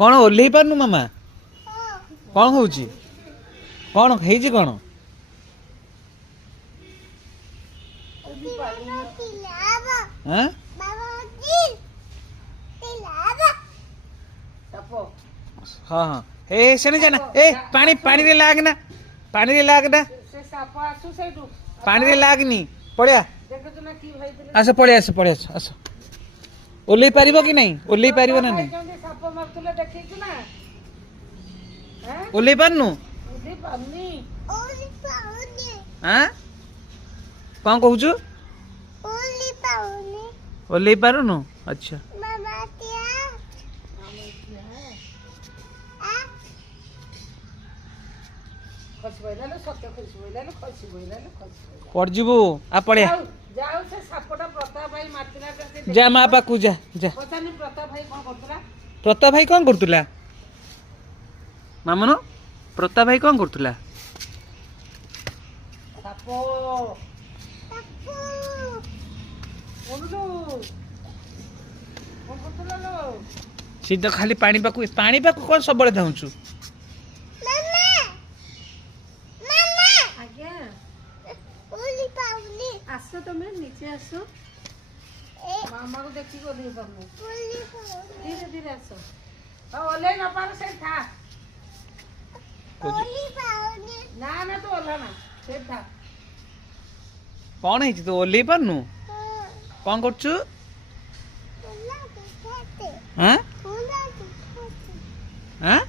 कौन ओल्हे पारनु मामा कौन होउची कौन हेजी कौन हाँ हाँ हाँ ए से नहीं जाना ए पानी पानी रे लागना पानी रे लागना पानी रे लागनी पड़िया आस पड़े आस पड़े आस आस ओल्हे पारिबो कि नहीं ओल्हे पारिबो ना नहीं ओल्हे पारनु हाँ कौन कहूचु ओल्हे पारुनु अच्छा पड़जीबू आ पड़े जा माँ पाकू जा जा प्रताप भाई कौन करतुला मामनो प्रताप भाई कौन करतुला सीधा खाली पानी पाकू कौन सब बड़े धाउचु आसो तुम नीचे आसो मामा को देखी को नहीं पाऊँ धीरे धीरे आसो ओले ना पारो से था ना ना तो ओला ना से था कौन है तो ओल्हे पारनु कौन करचु हाँ हाँ